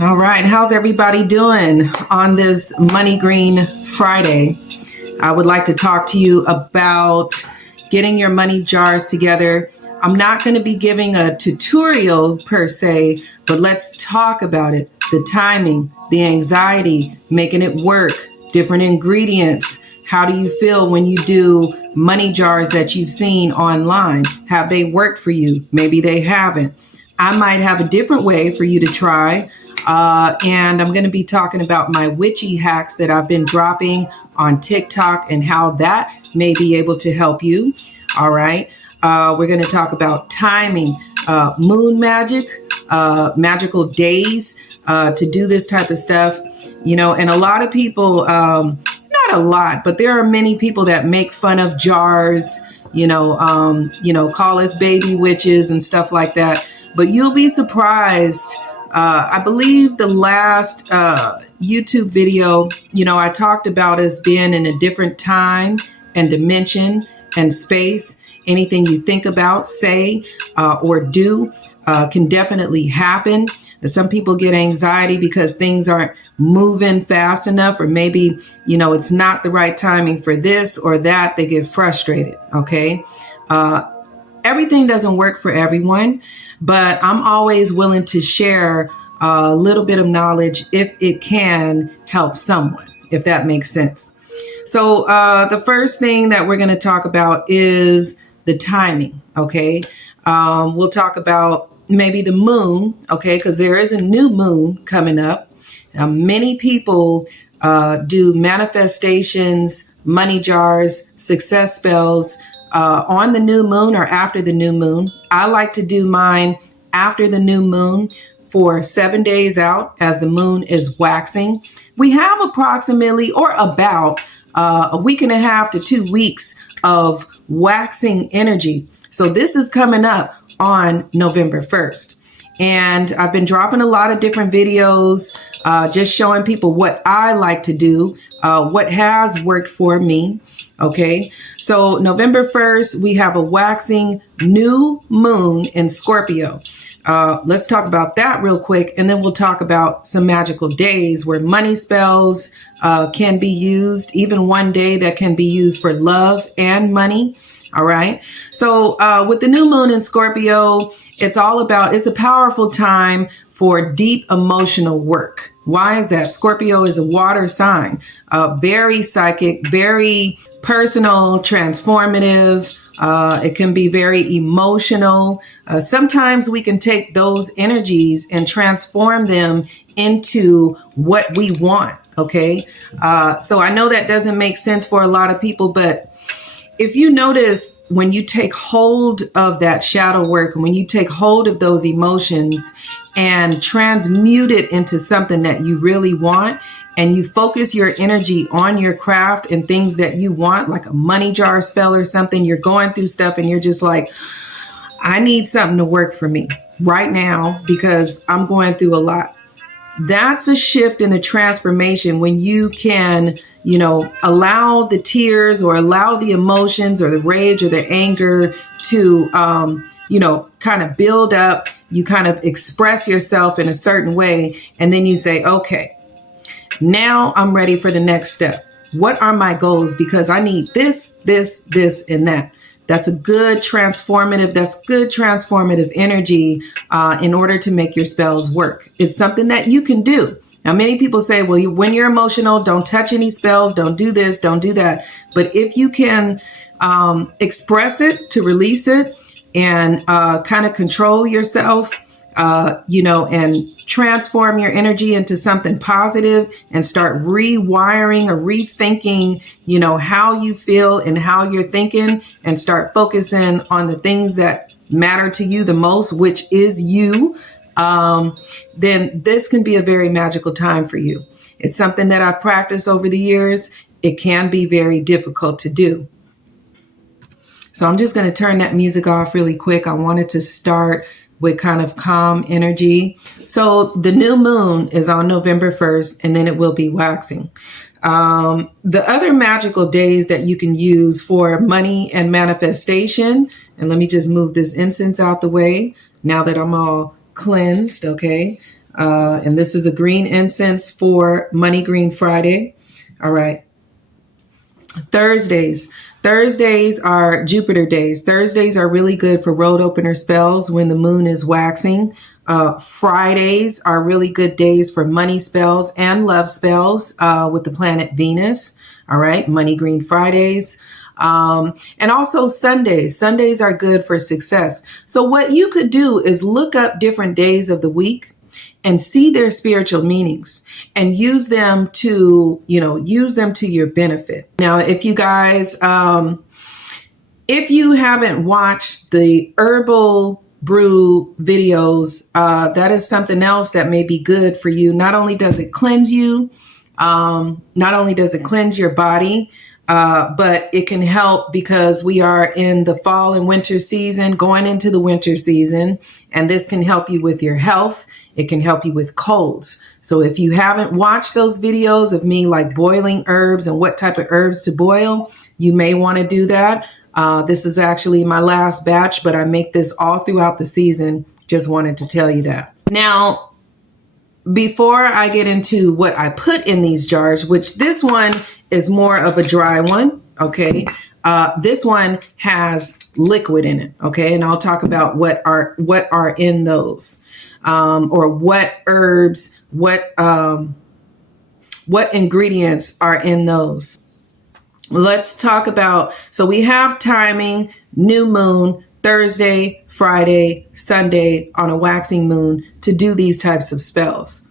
All right, how's everybody doing on this Money Green Friday? I would like to talk to you about getting your money jars together. I'm not going to be giving a tutorial per se, but let's talk about it. The timing, the anxiety, making it work, different ingredients. How do you feel when you do money jars that you've seen online? Have they worked for you? Maybe they haven't. I might have a different way for you to try. And I'm going to be talking about my witchy hacks that I've been dropping on TikTok and how that may be able to help you. All right. We're going to talk about timing, moon magic, magical days to do this type of stuff. You know, and a lot of people, not a lot, but there are many people that make fun of jars, call us baby witches and stuff like that. But you'll be surprised. I believe the last YouTube video, I talked about us being in a different time and dimension and space. Anything you think about, say, or do can definitely happen. Some people get anxiety because things aren't moving fast enough, or maybe, it's not the right timing for this or that. They get frustrated. Okay. Everything doesn't work for everyone, but I'm always willing to share a little bit of knowledge if it can help someone, if that makes sense. So the first thing that we're going to talk about is the timing. Okay. We'll talk about maybe the moon. Okay. Because there is a new moon coming up. Many people do manifestations, money jars, success spells on the new moon or after the new moon. I like to do mine after the new moon for 7 days out as the moon is waxing. We have approximately or about a week and a half to 2 weeks of waxing energy. So this is coming up on November 1st. And I've been dropping a lot of different videos, just showing people what I like to do, what has worked for me. Okay, so November 1st, we have a waxing new moon in Scorpio. Let's talk about that real quick. And then we'll talk about some magical days where money spells can be used, even one day that can be used for love and money. All right. So with the new moon in Scorpio, it's a powerful time for deep emotional work. Why is that? Scorpio is a water sign, very psychic, very personal, transformative. It can be very emotional. Sometimes we can take those energies and transform them into what we want. Okay. So I know that doesn't make sense for a lot of people, but if you notice, when you take hold of that shadow work, when you take hold of those emotions and transmute it into something that you really want, and you focus your energy on your craft and things that you want, like a money jar spell or something, you're going through stuff and you're just like, I need something to work for me right now because I'm going through a lot. That's a shift and a transformation when you can, allow the tears or allow the emotions or the rage or the anger to, kind of build up. You kind of express yourself in a certain way. And then you say, okay, now I'm ready for the next step. What are my goals? Because I need this, and that. That's good transformative energy in order to make your spells work. It's something that you can do. Now, many people say, well, when you're emotional, don't touch any spells, don't do this, don't do that. But if you can express it, to release it, and kind of control yourself, and transform your energy into something positive and start rewiring or rethinking, how you feel and how you're thinking, and start focusing on the things that matter to you the most, which is you, then this can be a very magical time for you. It's something that I've practiced over the years. It can be very difficult to do. So I'm just going to turn that music off really quick. I wanted to start with kind of calm energy. So the new moon is on November 1st, and then it will be waxing. The other magical days that you can use for money and manifestation, and let me just move this incense out the way now that I'm all cleansed, okay? And this is a green incense for Money Green Friday. All right. Thursdays. Thursdays are Jupiter days. Thursdays are really good for road opener spells when the moon is waxing. Fridays are really good days for money spells and love spells with the planet Venus. All right, Money Green Fridays. And also Sundays. Sundays are good for success. So what you could do is look up different days of the week and see their spiritual meanings and use them to, use them to your benefit. Now, if you guys, if you haven't watched the Herbal Brew videos, that is something else that may be good for you. Not only does it cleanse you, not only does it cleanse your body, but it can help because we are in the fall and winter season, going into the winter season, and this can help you with your health. It can help you with colds. So if you haven't watched those videos of me like boiling herbs and what type of herbs to boil, you may want to do that. This is actually my last batch, but I make this all throughout the season. Just wanted to tell you that. Now, before I get into what I put in these jars, which this one is more of a dry one, okay? This one has liquid in it, okay? And I'll talk about what are in those, or what herbs, what ingredients are in those. Let's talk about, so we have timing, new moon, Thursday, Friday, Sunday on a waxing moon to do these types of spells.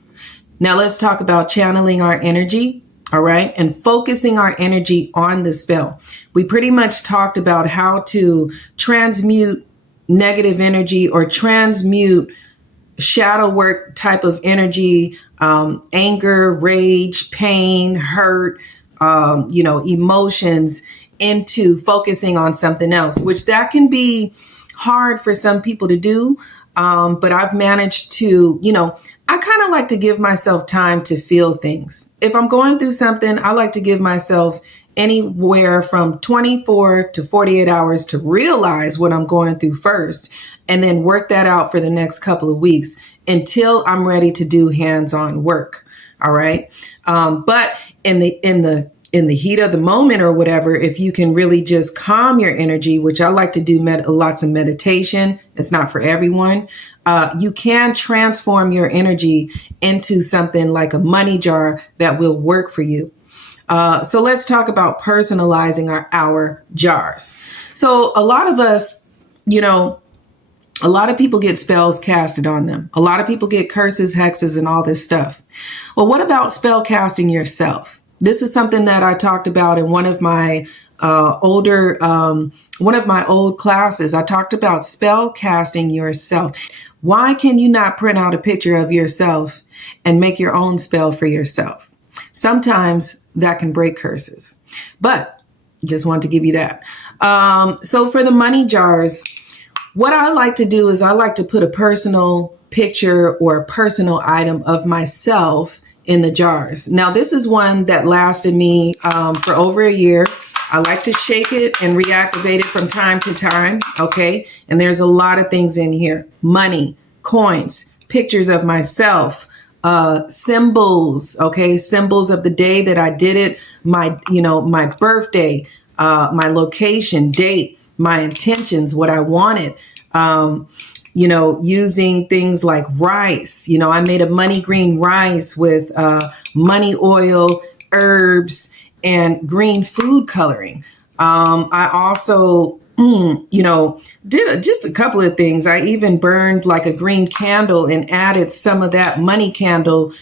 Now let's talk about channeling our energy, all right, and focusing our energy on the spell. We pretty much talked about how to transmute negative energy or transmute shadow work type of energy, anger, rage, pain, hurt, emotions into focusing on something else, which that can be hard for some people to do. But I've managed to, I kind of like to give myself time to feel things. If I'm going through something, I like to give myself anywhere from 24 to 48 hours to realize what I'm going through first, and then work that out for the next couple of weeks until I'm ready to do hands-on work. All right. But in the heat of the moment or whatever, if you can really just calm your energy, which I like to do lots of meditation. It's not for everyone. You can transform your energy into something like a money jar that will work for you. So let's talk about personalizing our jars. So a lot of us, a lot of people get spells casted on them. A lot of people get curses, hexes, and all this stuff. Well, what about spell casting yourself? This is something that I talked about in one of my old classes. I talked about spell casting yourself. Why can you not print out a picture of yourself and make your own spell for yourself? Sometimes that can break curses, but just want to give you that. So for the money jars, what I like to do is I like to put a personal picture or a personal item of myself in the jars. Now, this is one that lasted me for over a year. I like to shake it and reactivate it from time to time. Okay. And there's a lot of things in here: money, coins, pictures of myself, symbols. Okay. Symbols of the day that I did it, my birthday, my location, date, my intentions, what I wanted, using things like rice. I made a money green rice with money oil, herbs, and green food coloring. I also, did just a couple of things. I even burned like a green candle and added some of that money candle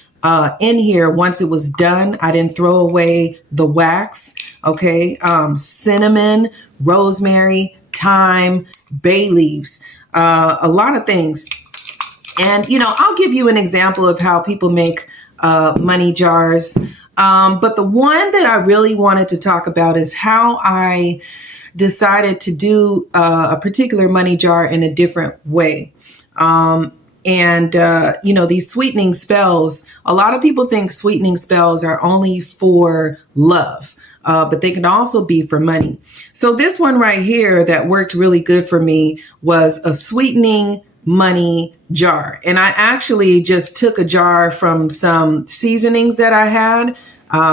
in here. Once it was done, I didn't throw away the wax. Okay. Cinnamon, rosemary, thyme, bay leaves, a lot of things. And, I'll give you an example of how people make money jars. But the one that I really wanted to talk about is how I decided to do a particular money jar in a different way. These sweetening spells, a lot of people think sweetening spells are only for love. But they can also be for money. So this one right here that worked really good for me was a sweetening money jar. And I actually just took a jar from some seasonings that I had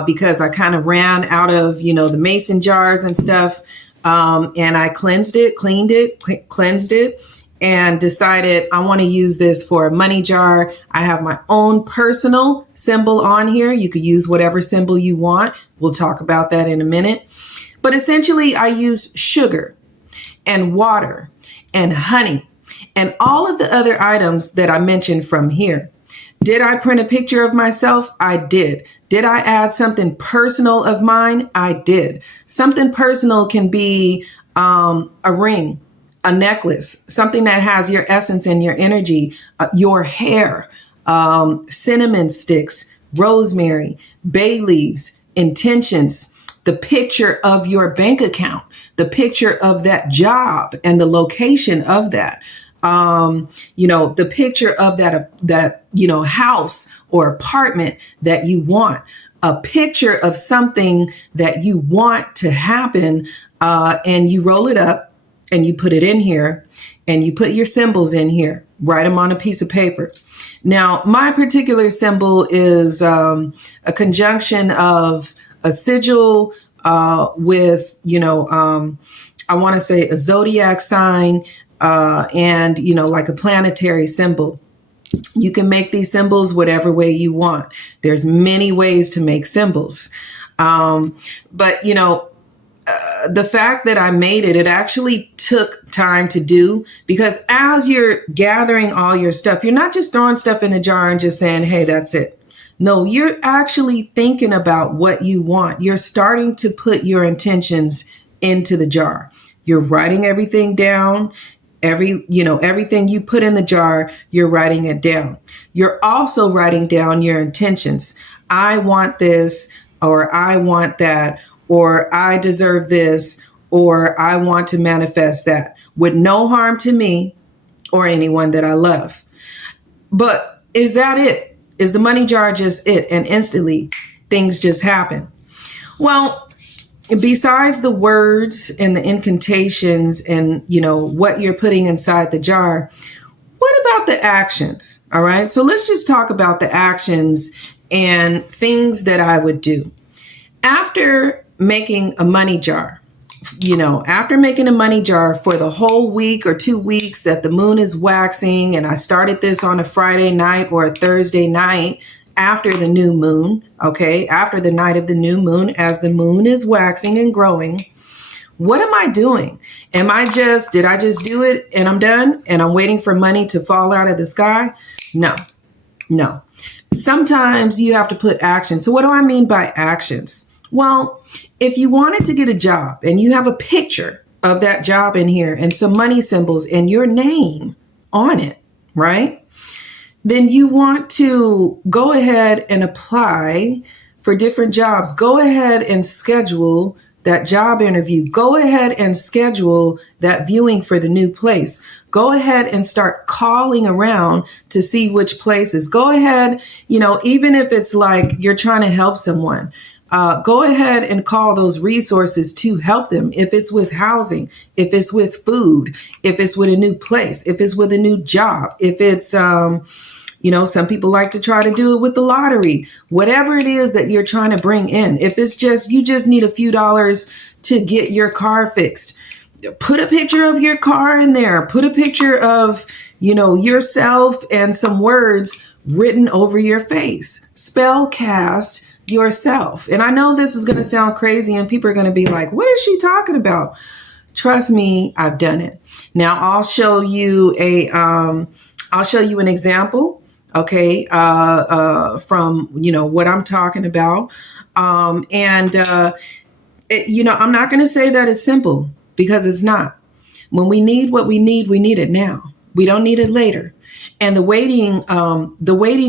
because I kind of ran out of, the mason jars and stuff. And I cleansed it, cleansed it, and decided I want to use this for a money jar. I have my own personal symbol on here. You could use whatever symbol you want. We'll talk about that in a minute. But essentially, I use sugar and water and honey and all of the other items that I mentioned from here. Did I print a picture of myself? I did. Did I add something personal of mine? I did. Something personal can be a ring, a necklace, something that has your essence and your energy, your hair, cinnamon sticks, rosemary, bay leaves, intentions, the picture of your bank account, the picture of that job and the location of that. The picture of that house or apartment that you want, a picture of something that you want to happen, and you roll it up and you put it in here and you put your symbols in here, write them on a piece of paper. Now, my particular symbol is a conjunction of a sigil with, I want to say a zodiac sign, and, like a planetary symbol. You can make these symbols whatever way you want. There's many ways to make symbols. But, the fact that I made it actually took time to do, because as you're gathering all your stuff, you're not just throwing stuff in a jar and just saying, hey, that's it. No, you're actually thinking about what you want. You're starting to put your intentions into the jar. You're writing everything down. Everything you put in the jar, you're writing it down. You're also writing down your intentions. I want this, or I want that, or I deserve this, or I want to manifest that, with no harm to me or anyone that I love. But is that it? Is the money jar just it? And instantly things just happen? Well, besides the words and the incantations and, what you're putting inside the jar, what about the actions? All right. So let's just talk about the actions and things that I would do. After making a money jar, after making a money jar for the whole week or 2 weeks that the moon is waxing, and I started this on a Friday night or a Thursday night after the new moon, okay, after the night of the new moon, as the moon is waxing and growing, what am I doing? Did I just do it and I'm done and I'm waiting for money to fall out of the sky? No. Sometimes you have to put action. So what do I mean by actions? Well, if you wanted to get a job and you have a picture of that job in here and some money symbols and your name on it, right? Then you want to go ahead and apply for different jobs. Go ahead and schedule that job interview. Go ahead and schedule that viewing for the new place. Go ahead and start calling around to see which places. Go ahead, even if it's like you're trying to help someone, go ahead and call those resources to help them. If it's with housing, if it's with food, if it's with a new place, if it's with a new job, if it's, some people like to try to do it with the lottery, whatever it is that you're trying to bring in. If it's just, you just need a few dollars to get your car fixed, put a picture of your car in there, put a picture of, yourself and some words written over your face, spell cast yourself. And I know this is going to sound crazy and people are going to be like, what is she talking about? Trust me, I've done it. Now I'll show you an example. Okay. From, what I'm talking about. I'm not going to say that it's simple, because it's not. When we need what we need it now. We don't need it later. And the waiting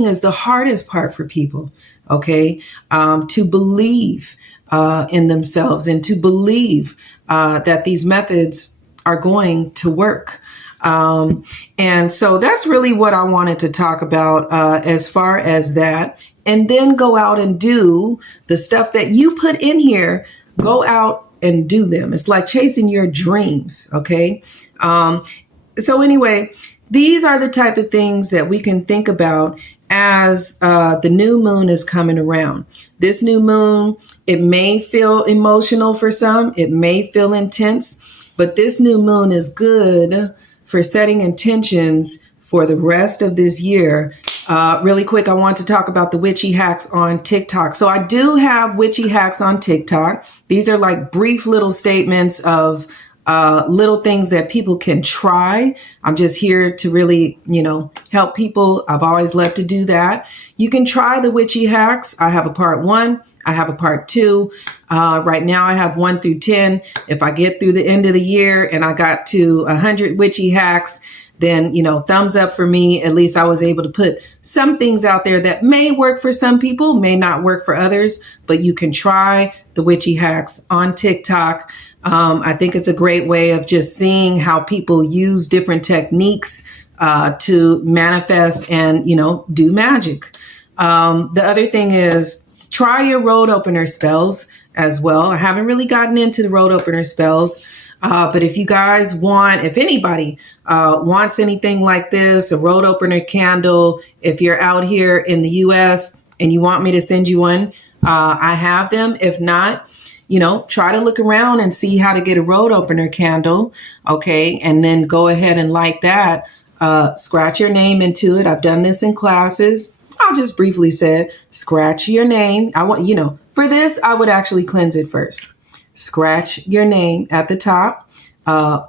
is the hardest part for people. Okay. To believe, in themselves and to believe, that these methods are going to work. And so that's really what I wanted to talk about, as far as that, and then go out and do the stuff that you put in here. Go out and do them. It's like chasing your dreams. Okay. So anyway, these are the type of things that we can think about as the new moon is coming around. This new moon, it may feel emotional for some, it may feel intense, but this new moon is good for setting intentions for the rest of this year. Really quick, I want to talk about the witchy hacks on TikTok. So I do have witchy hacks on TikTok. These are like brief little statements of little things that people can try. I'm just here to really, help people. I've always loved to do that. You can try the witchy hacks. I have a part 1. I have a part 2. Right now I have 1 through 10. If I get through the end of the year and I got to 100 witchy hacks, then, thumbs up for me. At least I was able to put some things out there that may work for some people, may not work for others, but you can try the witchy hacks on TikTok. I think it's a great way of just seeing how people use different techniques to manifest and, do magic. The other thing is try your road opener spells as well. I haven't really gotten into the road opener spells. But if you guys if anybody wants anything like this, a road opener candle, if you're out here in the US and you want me to send you one, I have them. If not, try to look around and see how to get a road opener candle. Okay. And then go ahead and light that, scratch your name into it. I've done this in classes. I'll just briefly say, scratch your name. I want, for this, I would actually cleanse it first. Scratch your name at the top,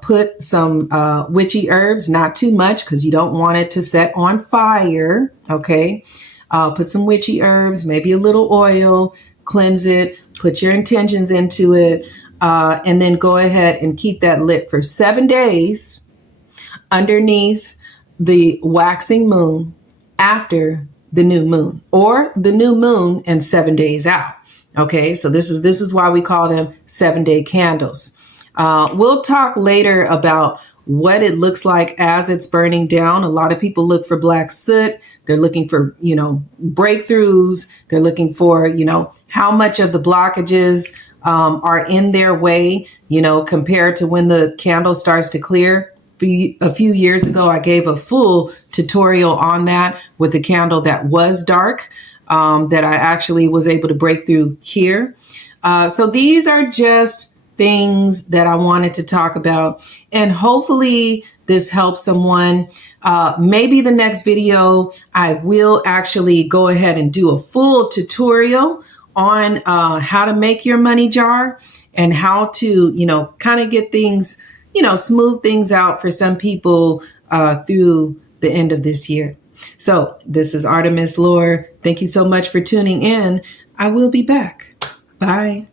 put some witchy herbs, not too much because you don't want it to set on fire, okay? Put some witchy herbs, maybe a little oil, cleanse it, put your intentions into it, and then go ahead and keep that lit for 7 days underneath the waxing moon after the new moon, or the new moon and 7 days out. Okay, so this is why we call them 7-day candles. We'll talk later about what it looks like as it's burning down. A lot of people look for black soot. They're looking for, breakthroughs. They're looking for, how much of the blockages are in their way, compared to when the candle starts to clear. A few years ago, I gave a full tutorial on that with a candle that was dark. That I actually was able to break through here. So these are just things that I wanted to talk about, and hopefully this helps someone. Maybe the next video, I will actually go ahead and do a full tutorial on how to make your money jar and how to, kind of get things, smooth things out for some people through the end of this year. So this is Artemis Lore. Thank you so much for tuning in. I will be back. Bye.